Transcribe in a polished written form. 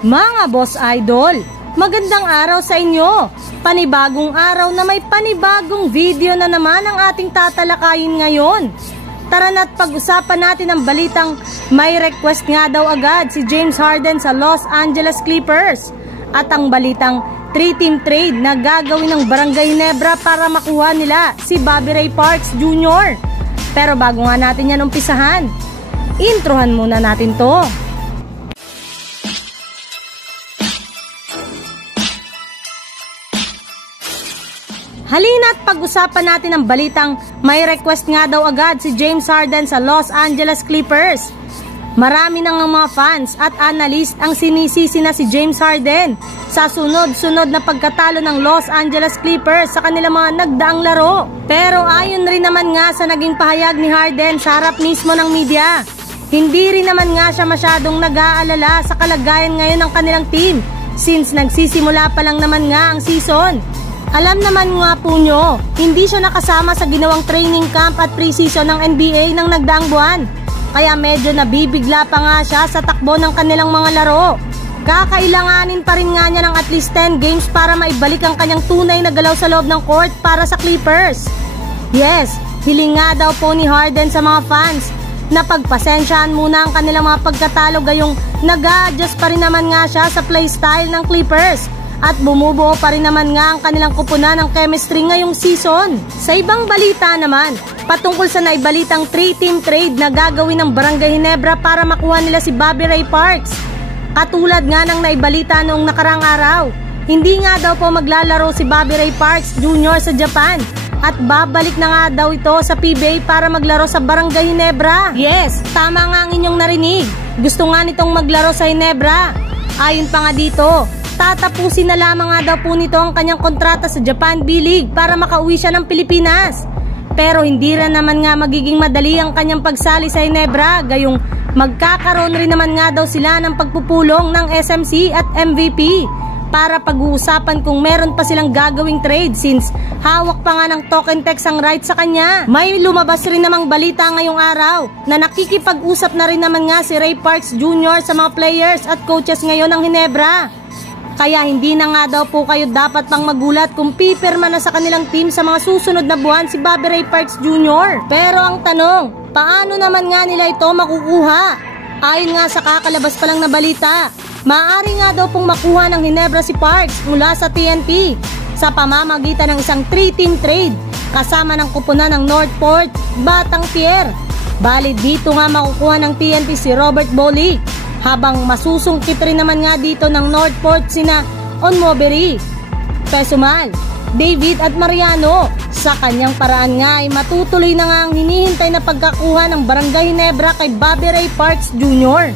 Mga boss idol, magandang araw sa inyo. Panibagong araw na may panibagong video na naman ang ating tatalakayin ngayon. Tara na't pag-usapan natin ang balitang may request nga daw agad si James Harden sa Los Angeles Clippers at ang balitang 3-team trade na gagawin ng Barangay Ginebra para makuha nila si Bobby Ray Parks Jr. Pero bago nga natin yan umpisahan, introhan muna natin to. Halina't pag-usapan natin ang balitang may request nga daw agad si James Harden sa Los Angeles Clippers. Marami nang mga fans at analyst ang sinisisi na si James Harden sa sunod-sunod na pagkatalo ng Los Angeles Clippers sa kanilang mga nagdaang laro. Pero ayon rin naman nga sa naging pahayag ni Harden sa harap mismo ng media, hindi rin naman nga siya masyadong nag-aalala sa kalagayan ngayon ng kanilang team since nagsisimula pa lang naman nga ang season. Alam naman nga po nyo, hindi siya nakasama sa ginawang training camp at preseason ng NBA ng nagdaang buwan. Kaya medyo nabibigla pa nga siya sa takbo ng kanilang mga laro. Kakailanganin pa rin nga niya ng at least 10 games para maibalik ang kanyang tunay na galaw sa loob ng court para sa Clippers. Yes, hiling nga daw po ni Harden sa mga fans na pagpasensyahan muna ang kanilang mga pagkatalo gayong nag-a-adjust pa rin naman nga siya sa playstyle ng Clippers. At bumubuo pa rin naman nga ang kanilang kupunan ng chemistry ngayong season. Sa ibang balita naman, patungkol sa naibalitang 3-team trade na gagawin ng Barangay Ginebra para makuha nila si Bobby Ray Parks. Katulad nga ng naibalita noong nakarang araw, hindi nga daw po maglalaro si Bobby Ray Parks Jr. sa Japan at babalik na nga daw ito sa PBA para maglaro sa Barangay Ginebra. Yes, tama nga ang inyong narinig. Gusto nga nitong maglaro sa Ginebra. Ayon pa nga dito, tatapusin na lamang nga daw po nito ang kanyang kontrata sa Japan B-League para makauwi siya ng Pilipinas. Pero hindi rin naman nga magiging madali ang kanyang pagsali sa Ginebra, gayong magkakaroon rin naman nga daw sila ng pagpupulong ng SMC at MVP para pag-uusapan kung meron pa silang gagawing trade since hawak pa nga ng token text ang right sa kanya. May lumabas rin namang balita ngayong araw na nakikipag-usap na rin naman nga si Ray Parks Jr. sa mga players at coaches ngayon ng Ginebra. Kaya hindi na nga daw po kayo dapat pang magulat kung pipirma na sa kanilang team sa mga susunod na buwan si Bobby Ray Parks Jr. Pero ang tanong, paano naman nga nila ito makukuha? Ayon nga sa kakalabas pa lang na balita, maaari nga daw pong makuha ng Ginebra si Parks mula sa TNT sa pamamagitan ng isang 3-team trade kasama ng kupunan ng Northport, Batang Pier. Bali dito nga makukuha ng TNT si Robert Bolick, habang masusungkit rin naman nga dito ng Northport sina Onmoberry, Pesumal, David at Mariano. Sa kanyang paraan nga ay matutuloy na nga ang hinihintay na pagkakuha ng Barangay Ginebra kay Bobby Ray Parks Jr.